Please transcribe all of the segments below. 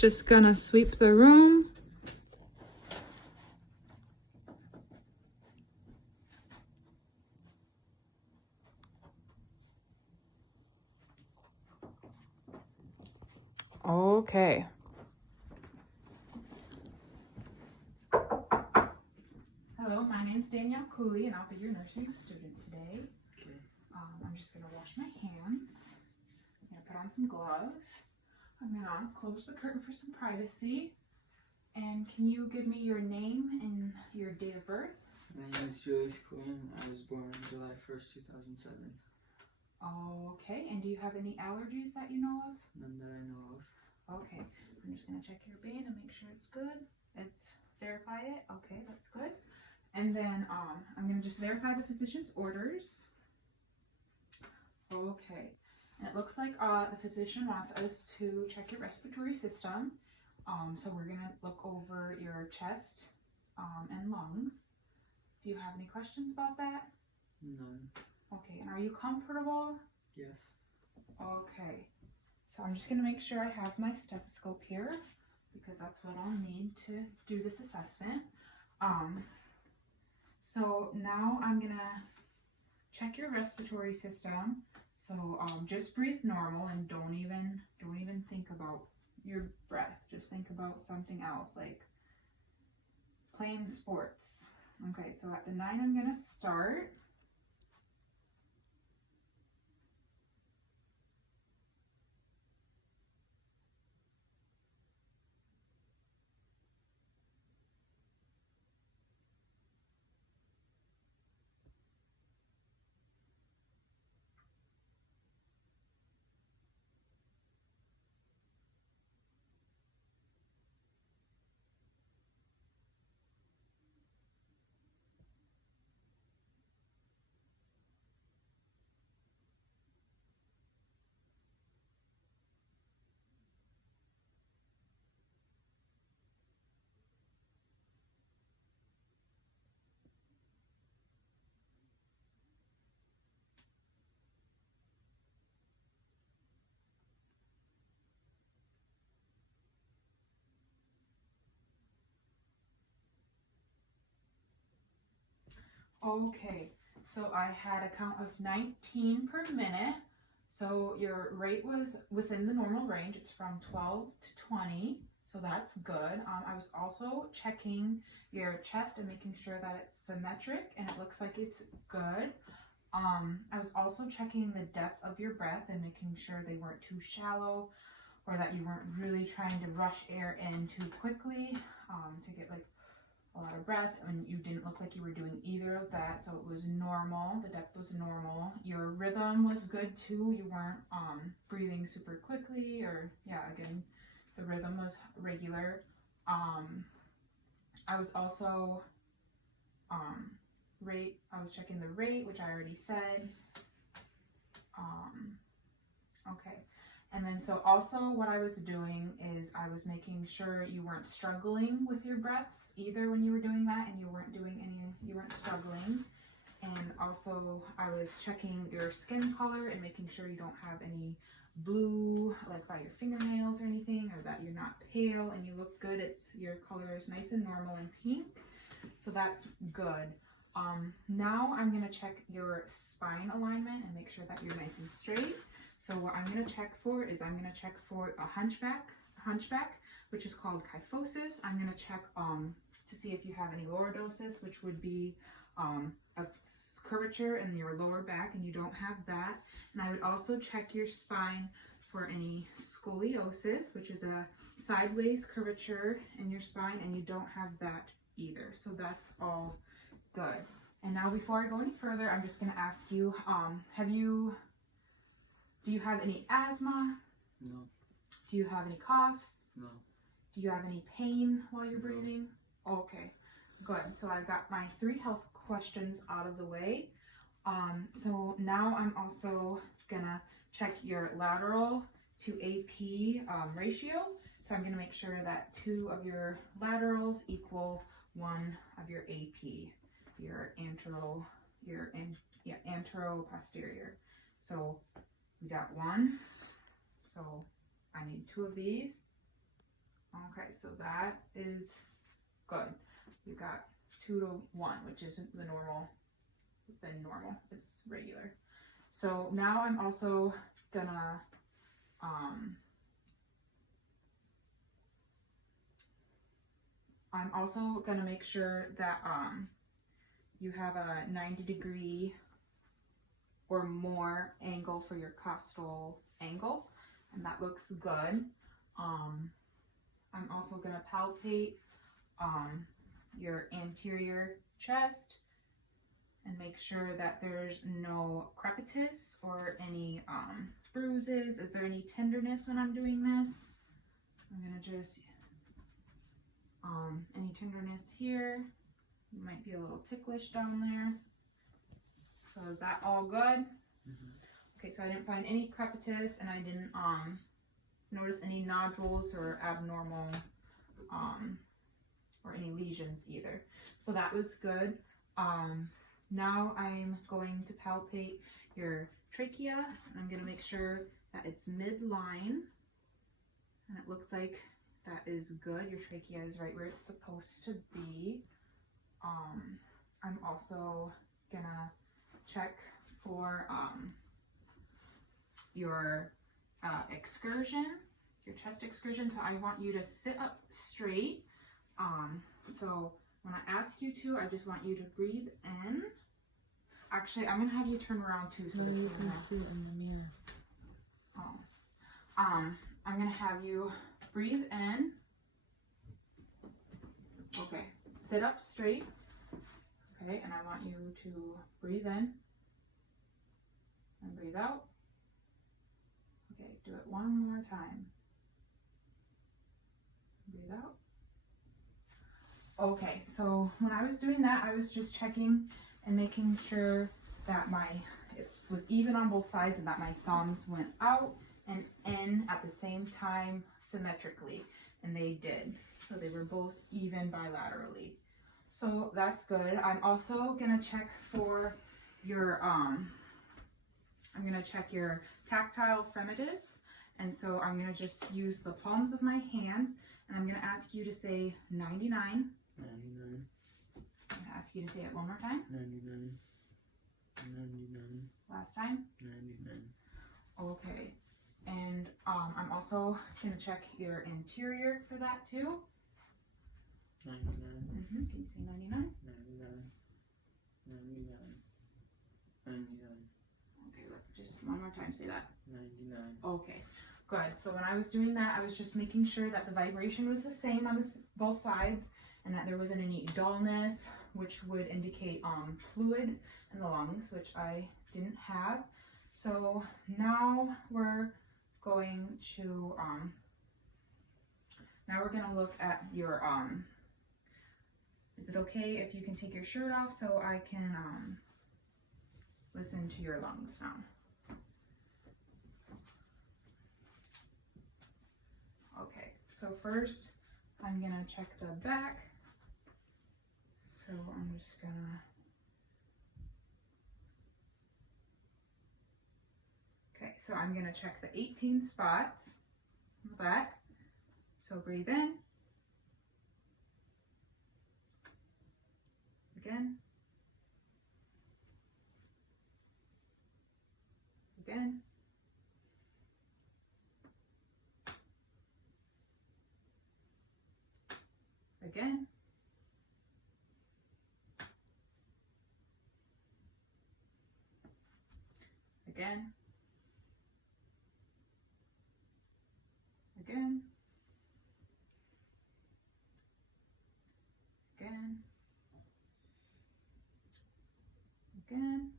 Just gonna sweep the room. Okay. Hello, my name's Danielle Cooley, and I'll be your nursing student today. Okay. I'm just gonna wash my hands. I'm gonna put on some gloves. I'm gonna close the curtain for some privacy. And can you give me your name and your date of birth? My name is Joyce Quinn. I was born July 1st, 2007. Okay, and do you have any allergies that you know of? None that I know of. Okay, I'm just gonna check your band and make sure it's good. It's verify it. Okay, that's good. And then I'm gonna just verify the physician's orders. Okay, and it looks like the physician wants us to check your respiratory system. So we're gonna look over your chest and lungs. Do you have any questions about that? None. Okay, and are you comfortable? Yes. Okay, so I'm just gonna make sure I have my stethoscope here because that's what I'll need to do this assessment. So now I'm gonna check your respiratory system. So just breathe normal and don't even think about your breath. Just think about something else like playing sports. Okay, so at the 9 I'm gonna start. Okay, so I had a count of 19 per minute. So your rate was within the normal range. It's from 12 to 20, so that's good. I was also checking your chest and making sure that it's symmetric, and it looks like it's good. I was also checking the depth of your breath and making sure they weren't too shallow or that you weren't really trying to rush air in too quickly to get like a lot of breath, and you didn't look like you were doing either of that, so it was normal. The depth was normal. Your rhythm was good too. You weren't breathing super quickly, or again, the rhythm was regular. I was also I was checking the rate, which I already said. Okay. And then so also what I was doing is I was making sure you weren't struggling with your breaths either when you were doing that, and you weren't struggling. And also I was checking your skin color and making sure you don't have any blue like by your fingernails or anything, or that you're not pale and you look good. Your color is nice and normal and pink. So that's good. Now I'm gonna check your spine alignment and make sure that you're nice and straight. So what I'm going to check for is I'm going to check for a hunchback, which is called kyphosis. I'm going to check to see if you have any lordosis, which would be a curvature in your lower back, and you don't have that. And I would also check your spine for any scoliosis, which is a sideways curvature in your spine, and you don't have that either. So that's all good. And now before I go any further, I'm just going to ask you, do you have any asthma? No. Do you have any coughs? No. Do you have any pain while you're breathing? Okay, good. So I got my 3 health questions out of the way. So now I'm also gonna check your lateral to AP ratio. So I'm gonna make sure that 2 of your laterals equal 1 of your AP, your antero-posterior. So we got 1, so I need 2 of these. Okay, so that is good. You got 2 to 1, which isn't the normal, within normal, it's regular. So now I'm also gonna, make sure that, you have a 90-degree or more angle for your costal angle, and that looks good. I'm also gonna palpate your anterior chest and make sure that there's no crepitus or any bruises. Is there any tenderness when I'm doing this? I'm gonna just, any tenderness here. You might be a little ticklish down there. So is that all good? Okay, so I didn't find any crepitus, and I didn't notice any nodules or abnormal or any lesions either. So that was good. Now I'm going to palpate your trachea, and I'm going to make sure that it's midline, and it looks like that is good. Your trachea is right where it's supposed to be. I'm also gonna check for your excursion, your chest excursion. So I want you to sit up straight. So when I ask you to, I just want you to breathe in. Actually, I'm gonna have you turn around too, so you can see it in the mirror. I'm gonna have you breathe in. Okay, sit up straight. Okay, and I want you to breathe in and breathe out. Okay, do it one more time. Breathe out. Okay, so when I was doing that, I was just checking and making sure that it was even on both sides and that my thumbs went out and in at the same time symmetrically, and they did. So they were both even bilaterally. So that's good. I'm also gonna check for your I'm gonna check your tactile fremitus, and so I'm gonna just use the palms of my hands, and I'm gonna ask you to say 99. 99. I'm gonna ask you to say it one more time. 99. 99. Last time. 99. Okay. And I'm also gonna check your interior for that too. 99. Can you say 99? 99. 99. 99. Okay, just one more time, say that. 99. Okay, good. So when I was doing that, I was just making sure that the vibration was the same on both sides, and that there wasn't any dullness, which would indicate fluid in the lungs, which I didn't have. So now we're going to look at your is it okay if you can take your shirt off so I can listen to your lungs now? Okay, so first I'm gonna check the back. So I'm just gonna, okay, so I'm gonna check the 18 spots on the back. So breathe in. Again. Again. Again. Again. Again. Again. Again.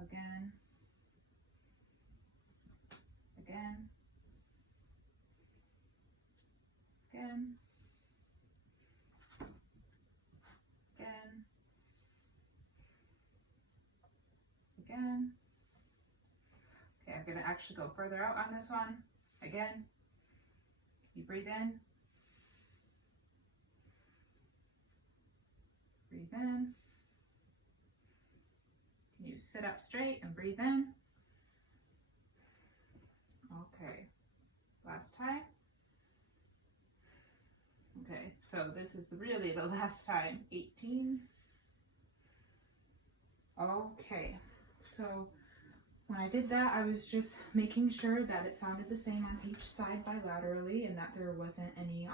Again. Again. Again. Again. Again. Okay, I'm gonna actually go further out on this one. Again. You breathe in. Breathe in. Can you sit up straight and breathe in? Okay. Last last time. Okay, so this is really the last time. 18. Okay, so when I did that, I was just making sure that it sounded the same on each side bilaterally and that there wasn't any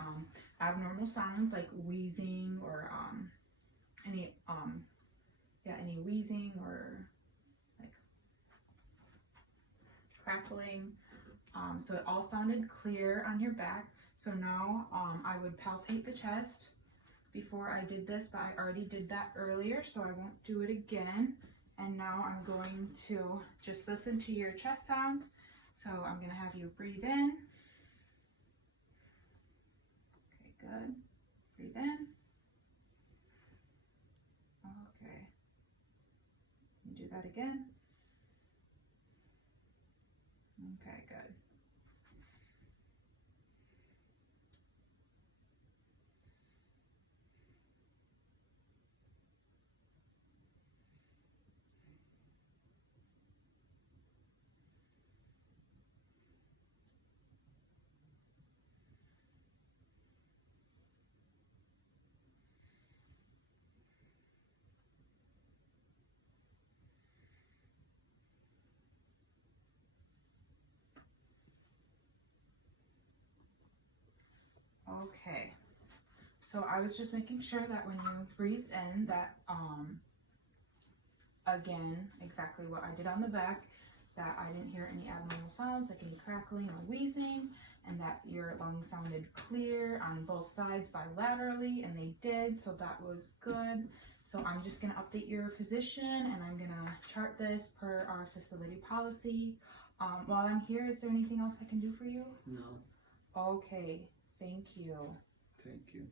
abnormal sounds like wheezing or any wheezing or like crackling. So it all sounded clear on your back. So now I would palpate the chest before I did this, but I already did that earlier, so I won't do it again. And now I'm going to just listen to your chest sounds. So I'm going to have you breathe in. Okay, good. Breathe in. Okay. You do that again. Okay, good. Okay, so I was just making sure that when you breathe in that, again, exactly what I did on the back, that I didn't hear any abnormal sounds like any crackling or wheezing, and that your lungs sounded clear on both sides bilaterally, and they did, so that was good. So I'm just going to update your physician, and I'm going to chart this per our facility policy. While I'm here, is there anything else I can do for you? No. Okay. Thank you. Thank you.